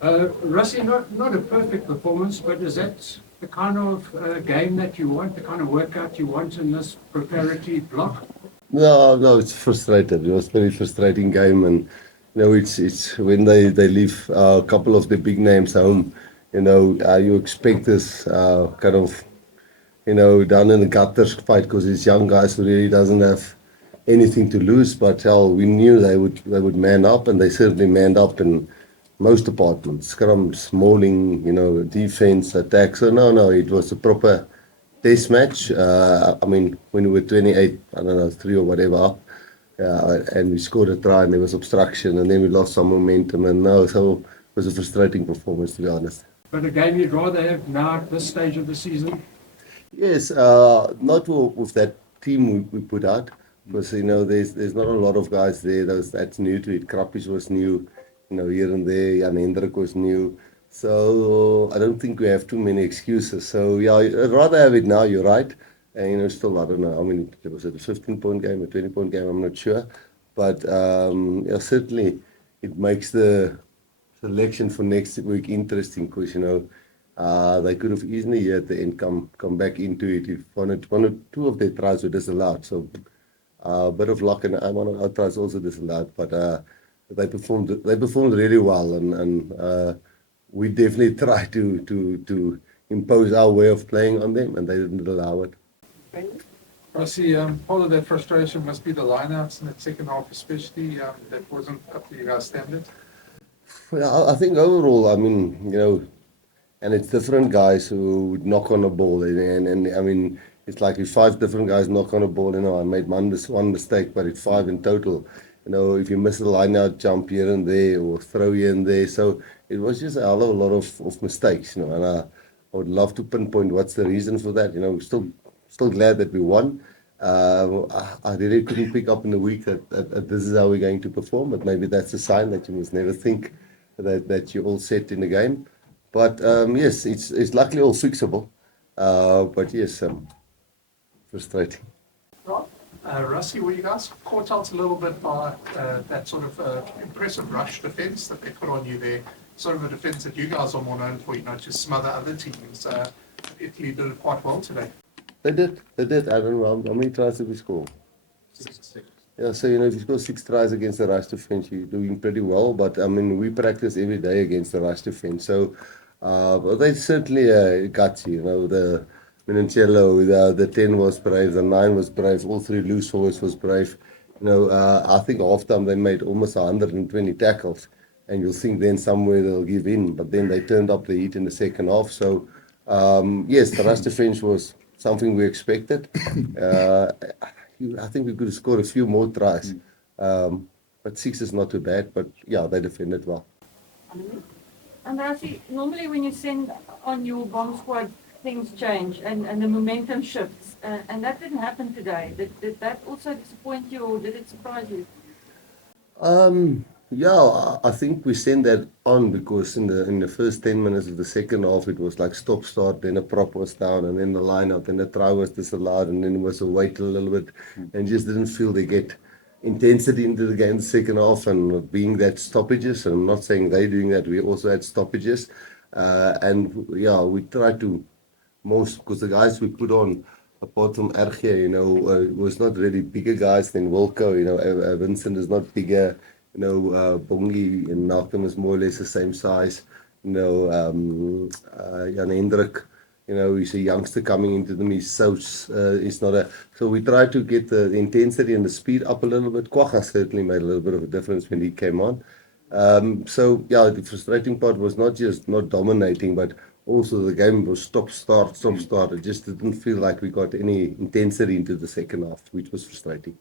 Rassie, not a perfect performance, but is that the kind of game that you want, the kind of workout you want in this preparatory block? No, it's frustrating. It was a very frustrating game, and it's when they leave a couple of the big names home. You expect this kind of down in the gutters fight because it's young guys who really doesn't have anything to lose. But hell, we knew they would man up, and they certainly manned up in most departments: scrums, mauling, defense, attack. So no, it was a proper test match. I mean, when we were 28, I don't know, 3 or whatever up, and we scored a try, and there was obstruction, and then we lost some momentum, and so it was a frustrating performance, to be honest. But a game you'd rather have now at this stage of the season? Yes, not with that team we put out, because there's not a lot of guys there that's new to it. Krappies was new, here and there. Jan Hendrik was new, so I don't think we have too many excuses. So yeah, I'd rather have it now. You're right, and still I don't know. I mean, was it a 15-point game, a 20-point game? I'm not sure, but yeah, certainly it makes the selection for next week interesting, because they could have easily here at the end come back into it if one or two of their tries were disallowed. So a bit of luck, and one of our tries also disallowed, but they performed really well, and we definitely tried to impose our way of playing on them, and they didn't allow it. Rassie, part of that frustration must be the lineouts in the second half, especially that wasn't up to you guys' standard. Well, I think overall, I mean, and it's different guys who would knock on the ball, and I mean, it's like if 5 different guys knock on the ball, I made one mistake, but it's 5 in total. If you miss a line out jump here and there, or throw here and there, so it was just a hell of a lot of mistakes, and I would love to pinpoint what's the reason for that. Still glad that we won. I really couldn't pick up in the week that this is how we're going to perform, but maybe that's a sign that you must never think that you're all set in the game. But yes, it's luckily all fixable. But yes, frustrating. Rassie, were you guys caught out a little bit by that sort of impressive rush defence that they put on you there? Sort of a defence that you guys are more known for, to smother other teams. Italy did it quite well today. They did. I don't know how many tries did we score? 6. Yeah, so if you score 6 tries against the rush defense, you're doing pretty well. But I mean, we practice every day against the rush defense, so but they certainly gutsy. The Mapantsula, the 10 was brave, the 9 was brave, all 3 loose forwards was brave. I think halftime they made almost 120 tackles, and you'll think then somewhere they'll give in, but then they turned up the heat in the second half. So yes, the rush defense was something we expected. I think we could have scored a few more tries, but 6 is not too bad. But yeah, they defended well. And Rassie, normally when you send on your bomb squad, things change and the momentum shifts, and that didn't happen today. Did that also disappoint you, or did it surprise you? Yeah, I think we sent that on because in the first 10 minutes of the second half, it was like stop start, then a prop was down, and then the line-out, then the try was disallowed, and then it was a wait a little bit, and just didn't feel they get intensity into the game in the second half, and being that stoppages, and I'm not saying they're doing that, we also had stoppages, and yeah, we tried to most, because the guys we put on, apart from RG, was not really bigger guys than Wilco, Vincent is not bigger, Bongi and Malcolm is more or less the same size, Jan Hendrik, he's a youngster coming into them, he's not so we tried to get the intensity and the speed up a little bit. Kwagga certainly made a little bit of a difference when he came on. So yeah, the frustrating part was not just not dominating, but also the game was stop start. It just didn't feel like we got any intensity into the second half, which was frustrating.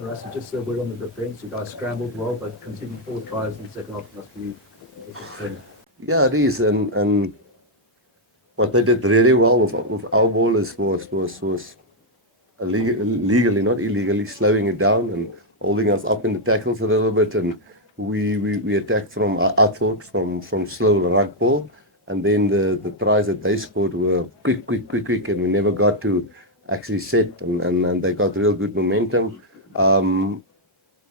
Rassie, just a word on the defence. You guys scrambled well, but conceding 4 tries in the second half must be a good thing. Yeah, it is, and what they did really well with our ballers was legally, not illegally, slowing it down and holding us up in the tackles a little bit, and we attacked from, I thought, from slow ruck ball, and then the tries that they scored were quick, and we never got to actually set, and they got real good momentum.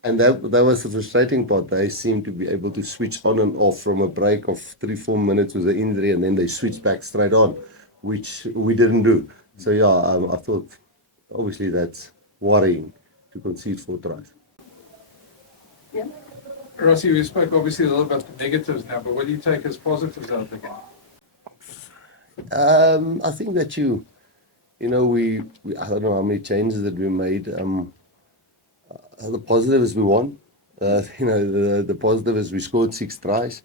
And that was the frustrating part. They seemed to be able to switch on and off from a break of 3-4 minutes with the injury, and then they switched back straight on, which we didn't do. So yeah, I thought obviously that's worrying to concede 4 tries. Yeah. Rassie, we spoke obviously a little about the negatives now, but what do you take as positives out of the game? I think that we I don't know how many changes that we made. The positive is we won. The positive is we scored 6 tries,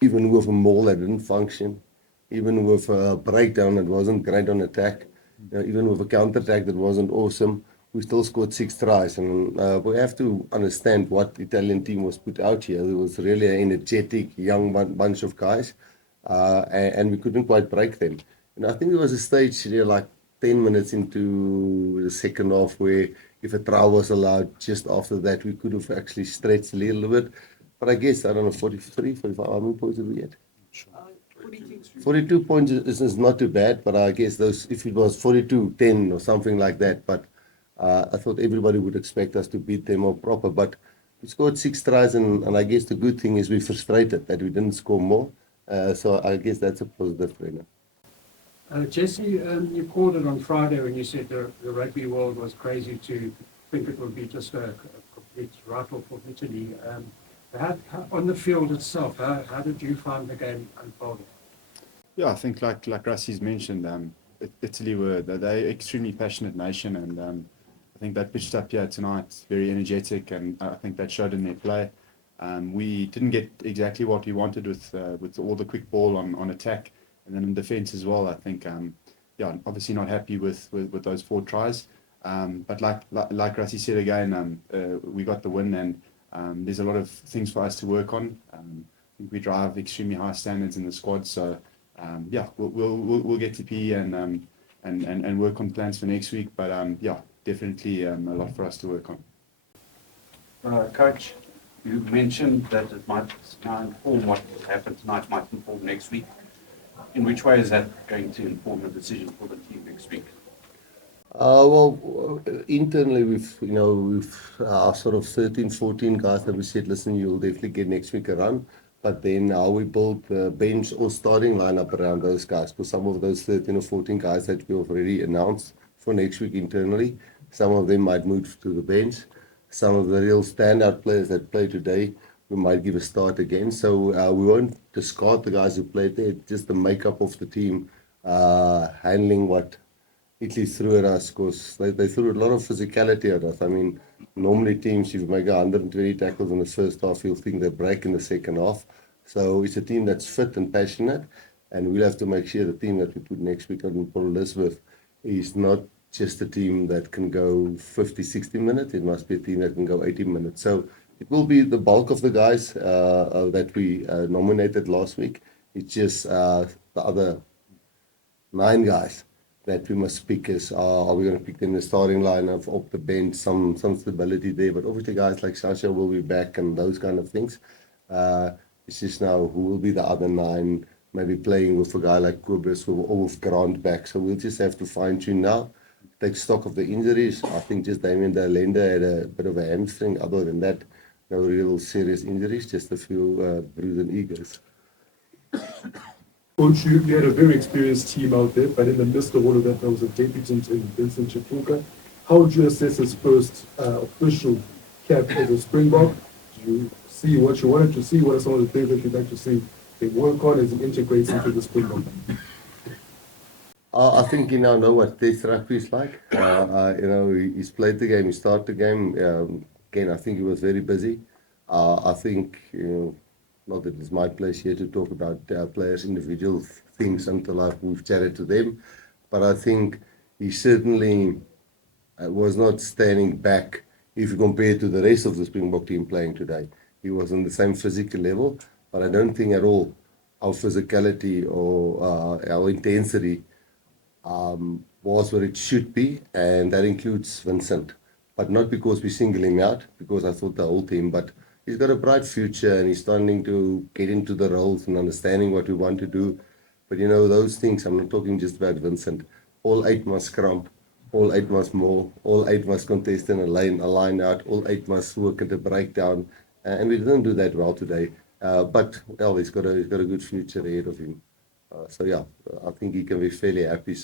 even with a maul that didn't function, even with a breakdown that wasn't great on attack, even with a counter attack that wasn't awesome. We still scored 6 tries, and we have to understand what the Italian team was put out here. It was really an energetic, young bunch of guys, and we couldn't quite break them. And I think there was a stage here, like 10 minutes into the second half, where if a try was allowed just after that, we could have actually stretched a little bit. But I guess, I don't know, 43, 45, how many points did we get? 42 points is not too bad, but I guess if it was 42-10 or something like that, but I thought everybody would expect us to beat them more proper. But we scored 6 tries, and I guess the good thing is we're frustrated that we didn't score more. So I guess that's a positive trainer. Jesse, you called it on Friday when you said the rugby world was crazy to think it would be just a complete write-off of Italy. On the field itself, how did you find the game unfolding? Yeah, I think like Rassie's mentioned, Italy they're extremely passionate nation, and I think that pitched up here tonight very energetic, and I think that showed in their play. We didn't get exactly what we wanted with all the quick ball on attack, and then in defence as well. I think obviously not happy with those 4 tries. But like Rassie said again, we got the win, and there's a lot of things for us to work on. I think we drive extremely high standards in the squad, so we'll get to PE and work on plans for next week. But definitely a lot for us to work on. Coach, you mentioned that it might now inform what will happen tonight, might inform next week. In which way is that going to inform the decision for the team next week? Well, internally, we've our sort of 13, 14 guys that we said, listen, you'll definitely get next week a run. But then how we build the bench or starting lineup around those guys, because some of those 13 or 14 guys that we already announced for next week internally, some of them might move to the bench. Some of the real standout players that play today, we might give a start again. So we won't discard the guys who played there, just the makeup of the team, handling what Italy threw at us, because they threw a lot of physicality at us. I mean, normally teams, if you make 120 tackles in the first half, you'll think they break in the second half. So it's a team that's fit and passionate, and we'll have to make sure the team that we put next week on Port Elizabeth is not just a team that can go 50, 60 minutes. It must be a team that can go 80 minutes. So it will be the bulk of the guys that we nominated last week. It's just the other 9 guys that we must pick. Are we going to pick them in the starting lineup, off the bench, some stability there. But obviously guys like Sasha will be back and those kind of things. It's just now who will be the other 9, maybe playing with a guy like Gqeberha or with Grant back. So we'll just have to fine tune now. Take stock of the injuries. I think just Damien Dalenda had a bit of a hamstring. Other than that, no real serious injuries, just a few bruised egos. Coach, you had a very experienced team out there, but in the midst of all of that, there was a debutant in Vincent Chipuka. How would you assess his first official cap as a Springbok? Do you see what you wanted to see? What are some of the things that you'd like to see they work on as he integrates into the Springbok? I think you now know what Test rugby is like. He's played the game, he started the game. Again, I think he was very busy. I think, not that it's my place here to talk about players' individual things until we've chatted to them, but I think he certainly was not standing back if you compare to the rest of the Springbok team playing today. He was on the same physical level, but I don't think at all our physicality or our intensity was where it should be, and that includes Vincent. But not because we single him out, because I thought the whole team, but he's got a bright future and he's starting to get into the roles and understanding what we want to do. But those things, I'm not talking just about Vincent. All 8 must scrum. all 8 must maul, all 8 must contest in a line out, all 8 must work at a breakdown, and we didn't do that well today. But well, he's got a good future ahead of him. So yeah, I think he can be fairly happy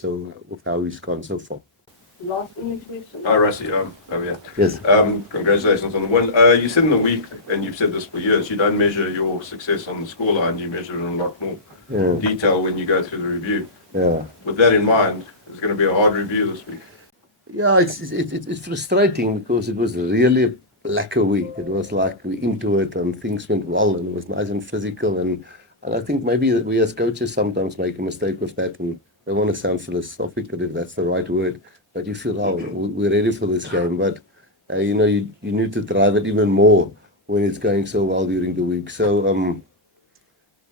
with how he's gone so far. Last English question. Hi, Rassie. Yeah. Yes. Congratulations on the win. You said in the week, and you've said this for years, you don't measure your success on the scoreline, you measure it in a lot more detail when you go through the review. Yeah. With that in mind, it's going to be a hard review this week. Yeah, it's frustrating because it was really a lacquer week. It was like we into it and things went well and it was nice and physical and I think maybe we as coaches sometimes make a mistake with that and I don't want to sound philosophical if that's the right word, but you feel, oh, we're ready for this game. But, you need to drive it even more when it's going so well during the week. So,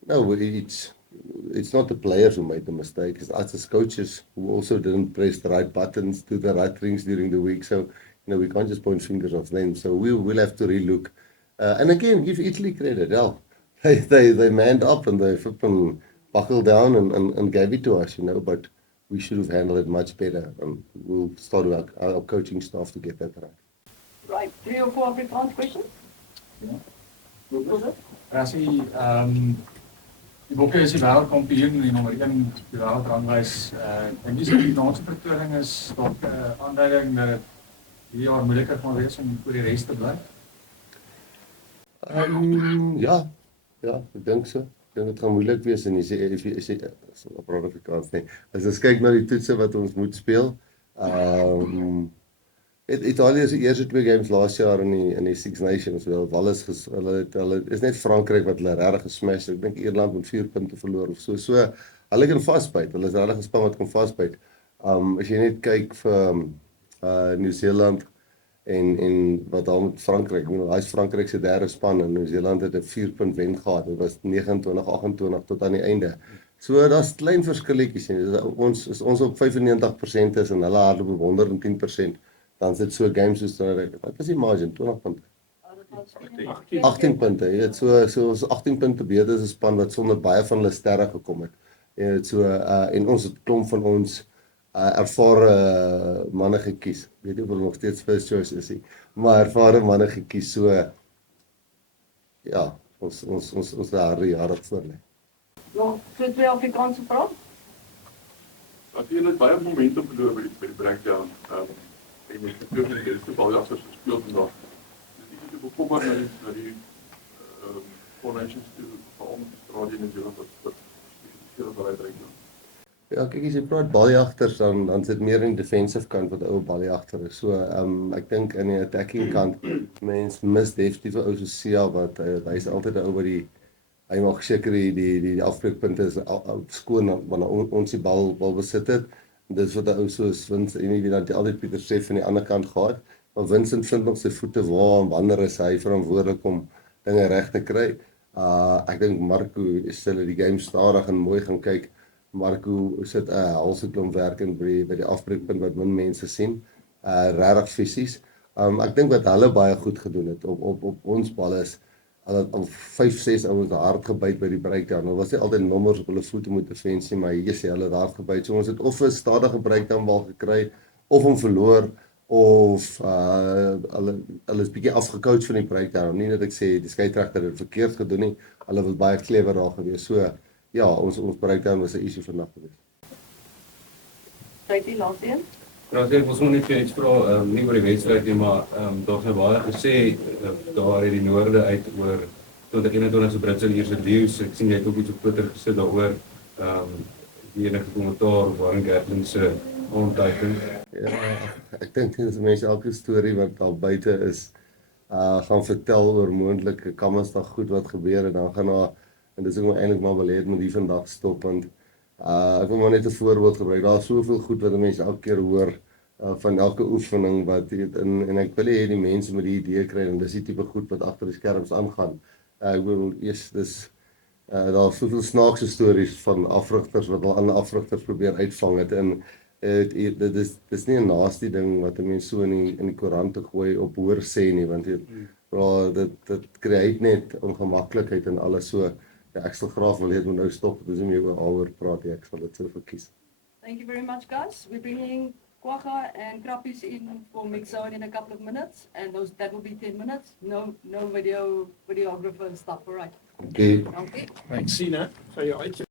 no, it's not the players who made the mistake. It's us as coaches who also didn't press the right buttons, do the right things during the week. So, we can't just point fingers at them. So we'll have to relook. And again, give Italy credit. Hell, they manned up and they flipping buckled down and gave it to us, but we should have handled it much better. We'll start with our coaching staff to get that right. Right, 3 or 4 Afrikaans questions? Ja. Rassie, die Bokke is die wêreldkampioen en nommer 1 die wêreldrangwys. En die Naanse vertoning is dalk 'n aanduiding dat hierdie jaar moeiliker gaan wees om vir die res te bly. Ja, ek dink so. Ek dink dit gaan moeilik wees en as jy praat Afrikaans nie. As ons kyk na die toetse wat ons moet speel, Italië se eerste 2 games laas jaar in die Six Nations, hulle is net Frankryk wat hulle regtig gesmash het. Ek dink Ierland met 4 punte verloor of so. So hulle kan vasbyt. Hulle is regtig 'n span wat kan vasbyt. As jy net kyk vir Nieu-Seeland en wat daar met Frankryk, hy is Frankryk se derde span en Nieu-Seeland het 'n 4-punt wen gehad. Dit was 29-28 tot aan die einde. So daar's klein verskilletjies. As ons op 95% is en hulle hardloop op 110%, dan is dit so games soos wat is die margin? 20 punte. 18 punte. Jy weet so ons 18 punte beter as 'n span wat sonder baie van hulle sterre gekom het. Jy weet so en ons het klomp van ons ervare manne gekies. Ek weet nie of hulle nog steeds first choice is nie, maar ervare manne gekies. So ja, ons harde jare voor lê. Nog 2 Afrikaanse vrae? Natuurlijk baie momentum verloor by die breakdown. En met die eerste baljagters gespeel vandag. Dis nie te bekommer na die Four Nations toe, veral met Australië en Nieu-Seeland wat spesifiek op daai breakdown. Ja, kyk as jy praat baljagters dan sit meer in die defensive kant wat ou baljagter is. So ek dink in die attacking kant mens mis definitief 'n ou so Sia wat hy is altyd 'n ou wat hy maak seker die afbreekpunte is skoon wanneer ons die bal besit het. Dis wat 'n ou soos Vincent en wie dan altyd Pieter sê van die ander kant gehad. Maar Vincent vind nog sy voete waar en wanneer is hy verantwoordelik om dinge reg te kry. Ek dink Marco is hulle die game stadig en mooi gaan kyk. Marco sit 'n halse klomp werk in by die afbreekpunt wat min mense sien. Regtig fisies. Ek dink wat hulle baie goed gedoen het op ons bal is hulle het al 5-6 ouens hard gebyt by die breakdown. Hulle was nie altyd nommers op hulle voete met defensie, maar hier sê hulle het hard gebyt. So ons het of 'n stadige breakdown bal gekry of hom verloor of hulle is bietjie afgecoach van die breakdown. Nie dat ek sê die skeieregter het verkeerd gedoen nie. Hulle was baie clever daar gewees. So ja, ons breakdown was 'n issue vandag gewees. Tyd die laaste een. Ja, ek was nog net iets vra, nie oor die wedstryd nie, maar daar's baie gesê daar uit die noorde uit oor tot 21 Britse hierse leeu's. Ek sien jy het ook iets op Twitter gesit daaroor. Die enige kommentaar Warren Gatland se aanduiding. Ja, ek dink dis mense elke storie wat daar buite is gaan vertel oor moontlike kammersdag goed wat gebeur en dan gaan daar en dis ook eintlik maar wil hê met die vandag stop want ek wil maar net 'n voorbeeld gebruik. Daar is soveel goed wat mense elke keer hoor van elke oefening wat en ek wil hê die mense moet die idee kry en dis die tipe goed wat agter die skerms aangaan. Ek bedoel eers dis daar is soveel snaakse stories van afrigters wat al ander afrigters probeer uitvang het en dis nie 'n nasty ding wat 'n mens so in die koerante gooi op hoor sê nie want dit create net ongemaklikheid en alles so. Ja, ek sal graag wil hê moet nou stop. Dis nie meer oor praat nie. Ek sal dit so verkies. Thank you very much, guys. We're bringing quagga and crappies in for mix zone in a couple of minutes, and that will be 10 minutes. No videographer and stuff, all right? Okay. Okay. Thanks, Sina. So, yeah,